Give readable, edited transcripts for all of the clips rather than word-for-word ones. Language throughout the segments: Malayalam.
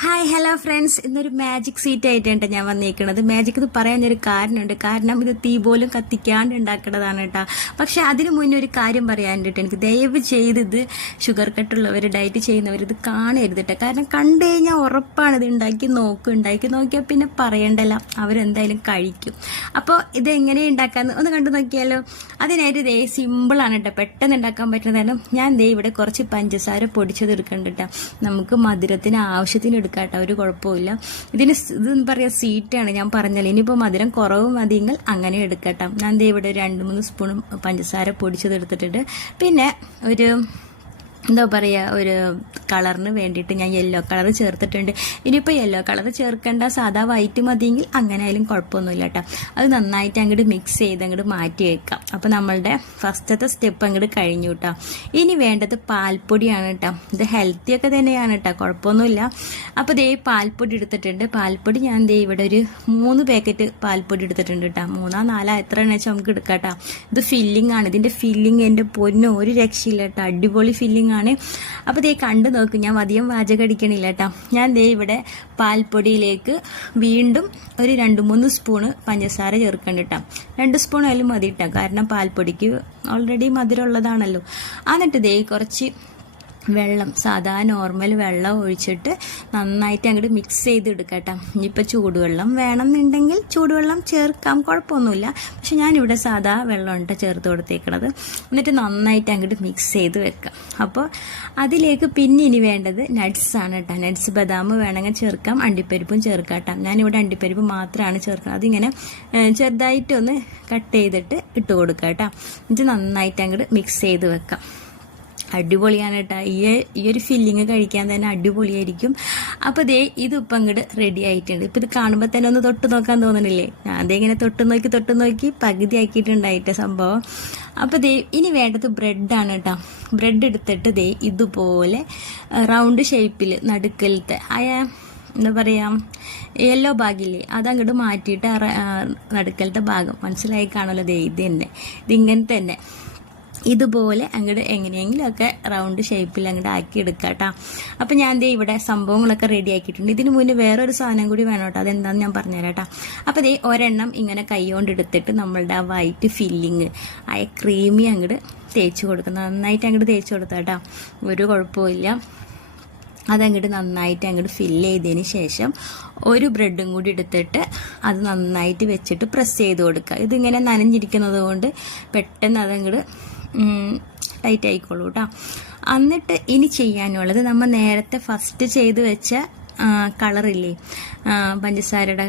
ഹായ് ഹലോ ഫ്രണ്ട്സ്, ഇന്നൊരു മാജിക് സീറ്റ് ആയിട്ടാണ് ഞാൻ വന്നിരിക്കുന്നത്. മാജിക് ഇത് പറയാനൊരു കാരണമുണ്ട്. കാരണം ഇത് തീ പോലും കത്തിക്കാണ്ട് ഉണ്ടാക്കേണ്ടതാണ് കേട്ടോ. പക്ഷെ അതിനു മുന്നേ ഒരു കാര്യം പറയാനിട്ട് എനിക്ക് ദയവ് ചെയ്ത് ഇത് ഷുഗർ കട്ടുള്ളവർ, ഡയറ്റ് ചെയ്യുന്നവർ ഇത് കാണരുത് കേട്ടോ. കാരണം കണ്ടു കഴിഞ്ഞാൽ ഉറപ്പാണ് ഇത് ഉണ്ടാക്കി നോക്കിയാൽ പിന്നെ പറയണ്ടല്ല, അവരെന്തായാലും കഴിക്കും. അപ്പോൾ ഇത് എങ്ങനെ ഉണ്ടാക്കാന്ന് ഒന്ന് കണ്ടു നോക്കിയാലോ. അതിനായിട്ട് ഇതേ സിമ്പിളാണ് കേട്ടോ, പെട്ടെന്ന് ഉണ്ടാക്കാൻ പറ്റുന്നതാണ്. ഞാൻ ദേ ഇവിടെ കുറച്ച് പഞ്ചസാര പൊടിച്ചത് എടുക്കുന്നുണ്ട് കേട്ടോ. നമുക്ക് മധുരത്തിന് ആവശ്യത്തിന് എടുക്കാം കേട്ടോ, ഒരു കുഴപ്പമില്ല. ഇതെന്ന് പറയാ സീറ്റാണ് ഞാൻ പറഞ്ഞല്ലോ. ഇനിയിപ്പോൾ മധുരം കുറവ് മതിയെങ്കിൽ അങ്ങനെ എടുക്കട്ടോ. ഞാൻ ദേ ഇവിടെ 2-3 സ്പൂൺ പഞ്ചസാര പൊടിച്ചത് എടുത്തിട്ടുണ്ട്. പിന്നെ ഒരു എന്താ പറയുക, ഒരു കളറിന് വേണ്ടിയിട്ട് ഞാൻ യെല്ലോ കളർ ചേർത്തിട്ടുണ്ട്. ഇനിയിപ്പോൾ യെല്ലോ കളർ ചേർക്കേണ്ട, സാധാ വൈറ്റ് മതിയെങ്കിൽ അങ്ങനെ ആയാലും കുഴപ്പമൊന്നുമില്ല കേട്ടോ. അത് നന്നായിട്ട് അങ്ങോട്ട് മിക്സ് ചെയ്ത് അങ്ങോട്ട് മാറ്റി വെക്കാം. അപ്പോൾ നമ്മളുടെ ഫസ്റ്റത്തെ സ്റ്റെപ്പ് അങ്ങോട്ട് കഴിഞ്ഞു കേട്ടോ. ഇനി വേണ്ടത് പാൽപ്പൊടിയാണ് കേട്ടോ. ഇത് ഹെൽത്തിയൊക്കെ തന്നെയാണ് കേട്ടോ, കുഴപ്പമൊന്നുമില്ല. അപ്പോൾ ദേ പാൽപ്പൊടി എടുത്തിട്ടുണ്ട്. പാൽപ്പൊടി ഞാൻ ദേ ഇവിടെ ഒരു 3 പാക്കറ്റ് പാൽപ്പൊടി എടുത്തിട്ടുണ്ട് കേട്ടോ. 3-4 എത്ര എണ്ണ വെച്ചാൽ നമുക്ക് എടുക്കാം കേട്ടോ. ഇത് ഫില്ലിംഗ് ആണ്. ഇതിൻ്റെ ഫില്ലിംഗ് എൻ്റെ പൊന്നോ ഒരു രക്ഷയില്ല കേട്ടോ, അടിപൊളി ഫില്ലിംഗ് ആണ്. അപ്പോൾ ദേ കണ്ടു നോക്കും, ഞാൻ അധികം വാചകം അടിക്കണില്ല കേട്ടോ. ഞാൻ ദേ ഇവിടെ പാൽപ്പൊടിയിലേക്ക് വീണ്ടും ഒരു 2-3 സ്പൂണ് പഞ്ചസാര ചേർക്കണ്ട കേട്ടോ. 2 സ്പൂൺ ആയാലും മതി കേട്ടോ, കാരണം പാൽപ്പൊടിക്ക് ഓൾറെഡി മധുരം ഉള്ളതാണല്ലോ. എന്നിട്ട് ദേ കുറച്ച് വെള്ളം, സാധാ നോർമൽ വെള്ളം ഒഴിച്ചിട്ട് നന്നായിട്ട് അങ്ങോട്ട് മിക്സ് ചെയ്ത് എടുക്കാം കേട്ടോ. ഇനിയിപ്പോൾ ചൂടുവെള്ളം വേണമെന്നുണ്ടെങ്കിൽ ചൂടുവെള്ളം ചേർക്കാം, കുഴപ്പമൊന്നുമില്ല. പക്ഷെ ഞാനിവിടെ സാധാ വെള്ളമാണ് ചേർത്ത് കൊടുത്തേക്കണത്. എന്നിട്ട് നന്നായിട്ട് അങ്ങോട്ട് മിക്സ് ചെയ്ത് വെക്കാം. അപ്പോൾ അതിലേക്ക് പിന്നെ ഇനി വേണ്ടത് നട്ട്സാണ് കേട്ടോ. നട്ട്സ്, ബദാം വേണമെങ്കിൽ ചേർക്കാം, അണ്ടിപ്പരിപ്പും ചേർക്കാം കേട്ടോ. ഞാനിവിടെ അണ്ടിപ്പരിപ്പ് മാത്രമാണ് ചേർക്കുന്നത്. അതിങ്ങനെ ചെറുതായിട്ടൊന്ന് കട്ട് ചെയ്തിട്ട് ഇട്ട് കൊടുക്കാം കേട്ടോ. എന്നിട്ട് നന്നായിട്ട് അങ്ങോട്ട് മിക്സ് ചെയ്ത് വെക്കാം. അടിപൊളിയാണ് കേട്ടോ. ഈ ഒരു ഫില്ലിങ് കഴിക്കാൻ തന്നെ അടിപൊളിയായിരിക്കും. അപ്പോൾ ദേ ഇതിപ്പോൾ അങ്ങോട്ട് റെഡി ആയിട്ടുണ്ട്. ഇപ്പോൾ ഇത് കാണുമ്പോൾ തന്നെ ഒന്ന് തൊട്ട് നോക്കാൻ തോന്നണില്ലേ? ഞാൻ അതിങ്ങനെ തൊട്ട് നോക്കി പകുതി ആക്കിയിട്ടുണ്ടായിട്ട് സംഭവം. അപ്പോൾ ദേ ഇനി വേണ്ടത് ബ്രെഡാണ് കേട്ടോ. ബ്രെഡ് എടുത്തിട്ട് ദേ ഇതുപോലെ റൗണ്ട് ഷേപ്പിൽ നടുക്കലത്തെ എന്താ പറയുക, യെല്ലോ ഭാഗില്ലേ, അതങ്ങോട്ട് മാറ്റിയിട്ട് നടുക്കലത്തെ ഭാഗം മനസ്സിലായി കാണുമല്ലോ. ദേ ഇത് തന്നെ, ഇതിങ്ങനെ തന്നെ ഇതുപോലെ അങ്ങോട്ട് എങ്ങനെയെങ്കിലുമൊക്കെ റൗണ്ട് ഷേപ്പിൽ അങ്ങോട്ട് ആക്കി എടുക്കാം കേട്ടോ. അപ്പം ഞാൻ ദേ ഇവിടെ സംഭവങ്ങളൊക്കെ റെഡി ആക്കിയിട്ടുണ്ട്. ഇതിന് മുന്നേ വേറൊരു സാധനം കൂടി വേണം കേട്ടോ, അതെന്താണെന്ന് ഞാൻ പറഞ്ഞുതരാം കേട്ടോ. അപ്പോൾ ദേ ഒരെണ്ണം ഇങ്ങനെ കൈകൊണ്ട് എടുത്തിട്ട് നമ്മളുടെ ആ വൈറ്റ് ഫില്ലിങ് ആയ ക്രീമി അങ്ങോട്ട് തേച്ച് കൊടുക്കണം. നന്നായിട്ട് അങ്ങോട്ട് തേച്ച് കൊടുത്താൽ കേട്ടോ, ഒരു കുഴപ്പമില്ല. അതങ്ങോട്ട് നന്നായിട്ട് അങ്ങോട്ട് ഫില്ല് ചെയ്തതിന് ശേഷം ഒരു ബ്രെഡും കൂടി എടുത്തിട്ട് അത് നന്നായിട്ട് വെച്ചിട്ട് പ്രസ് ചെയ്ത് കൊടുക്കുക. ഇതിങ്ങനെ നനഞ്ഞിരിക്കുന്നത് കൊണ്ട് പെട്ടെന്ന് അതങ്ങോട്ട് ടൈറ്റ് ആയിക്കോളൂ കേട്ടോ. എന്നിട്ട് ഇനി ചെയ്യാനുള്ളത്, നമ്മൾ നേരത്തെ ഫസ്റ്റ് ചെയ്ത് വെച്ച കളറില്ലേ പഞ്ചസാരയുടെ,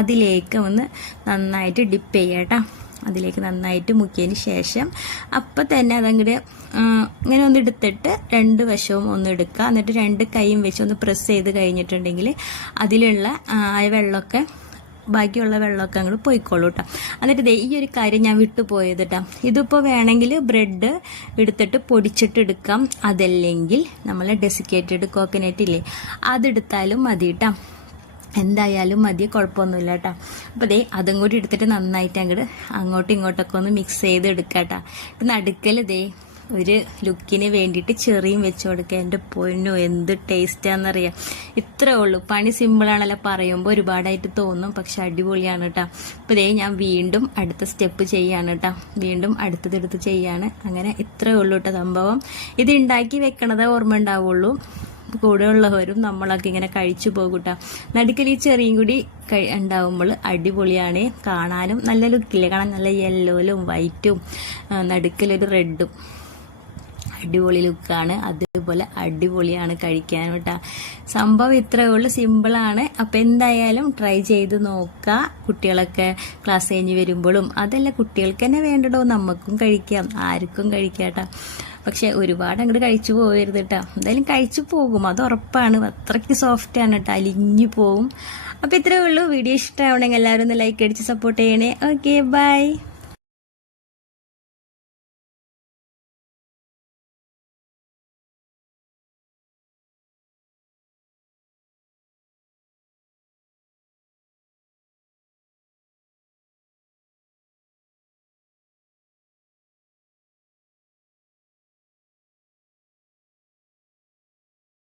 അതിലേക്ക് ഒന്ന് നന്നായിട്ട് ഡിപ്പ് ചെയ്യുക കേട്ടോ. അതിലേക്ക് നന്നായിട്ട് മുക്കിയതിന് ശേഷം അപ്പം തന്നെ അതങ്ങോട്ട് ഇങ്ങനെ ഒന്ന് എടുത്തിട്ട് 2 വശവും ഒന്ന് എടുക്കുക. എന്നിട്ട് 2 കൈയും വെച്ച് ഒന്ന് പ്രസ് ചെയ്ത് കഴിഞ്ഞിട്ടുണ്ടെങ്കിൽ അതിലുള്ള വെള്ളമൊക്കെ, ബാക്കിയുള്ള വെള്ളമൊക്കെ അങ്ങോട്ട് പോയിക്കോളൂ കേട്ടോ. എന്നിട്ട് ഈ ഒരു കാര്യം ഞാൻ വിട്ടുപോയത് കേട്ടോ. ഇതിപ്പോൾ വേണമെങ്കിൽ ബ്രെഡ് എടുത്തിട്ട് പൊടിച്ചിട്ട് എടുക്കാം, അതല്ലെങ്കിൽ നമ്മൾ ഡെസിക്കേറ്റഡ് കോക്കനട്ട് ഇല്ലേ, അതെടുത്താലും മതി കേട്ടോ. എന്തായാലും മതി, കുഴപ്പമൊന്നുമില്ല കേട്ടോ. അപ്പോൾ ദേ അതും കൂടി എടുത്തിട്ട് നന്നായിട്ട് അങ്ങോട്ടും ഇങ്ങോട്ടൊക്കെ ഒന്ന് മിക്സ് ചെയ്ത് എടുക്കാം കേട്ടോ. നടുക്കൽ ദേ ഒരു ലുക്കിന് വേണ്ടിയിട്ട് ചെറിയും വെച്ച് കൊടുക്കുക. എൻ്റെ പൊന്നോ എന്ത് ടേസ്റ്റാണെന്നറിയാം. ഇത്രേ ഉള്ളൂ, പണി സിമ്പിളാണല്ലോ, പറയുമ്പോൾ ഒരുപാടായിട്ട് തോന്നും, പക്ഷെ അടിപൊളിയാണ് കേട്ടോ. അപ്പോൾ ദേ ഞാൻ വീണ്ടും അടുത്ത സ്റ്റെപ്പ് ചെയ്യാണ് കേട്ടോ. വീണ്ടും അടുത്തതെടുത്ത് ചെയ്യാണ്. അങ്ങനെ ഇത്രേ ഉള്ളൂ കേട്ടോ സംഭവം. ഇത് ഉണ്ടാക്കി വെക്കണതേ ഓർമ്മ ഉണ്ടാവുള്ളൂ, കൂടെ ഉള്ളവരും നമ്മളൊക്കെ ഇങ്ങനെ കഴിച്ചു പോകൂട്ടാ. നടുക്കൽ ഈ ചെറിയും കൂടി ഉണ്ടാവുമ്പോൾ അടിപൊളിയാണ്, കാണാനും നല്ല ലുക്കില്ലേ, കാണാൻ നല്ല യെല്ലോയിലും വൈറ്റും നടുക്കലൊരു റെഡും അടിപൊളി ലുക്കാണ്. അതേപോലെ അടിപൊളിയാണ് കഴിക്കാൻ കേട്ടോ. സംഭവം ഇത്രയേ ഉള്ളൂ, സിമ്പിളാണ്. അപ്പോൾ എന്തായാലും ട്രൈ ചെയ്ത് നോക്കുക. കുട്ടികളൊക്കെ ക്ലാസ് കഴിഞ്ഞ് വരുമ്പോഴും, അതല്ല കുട്ടികൾക്ക് തന്നെ വേണ്ടടോ, നമുക്കും കഴിക്കാം, ആർക്കും കഴിക്കാം കേട്ടോ. പക്ഷെ ഒരുപാട് അങ്ങോട്ട് കഴിച്ചു പോകരുത് കേട്ടോ. എന്തായാലും കഴിച്ചു പോകും, അത് ഉറപ്പാണ്. അത്രയ്ക്ക് സോഫ്റ്റാണ് കേട്ടോ, അലിഞ്ഞു പോവും. അപ്പോൾ ഇത്രയേ ഉള്ളൂ. വീഡിയോ ഇഷ്ടമാവണമെങ്കിൽ എല്ലാവരും ഒന്ന് ലൈക്ക് അടിച്ച് സപ്പോർട്ട് ചെയ്യണേ. Okay, by.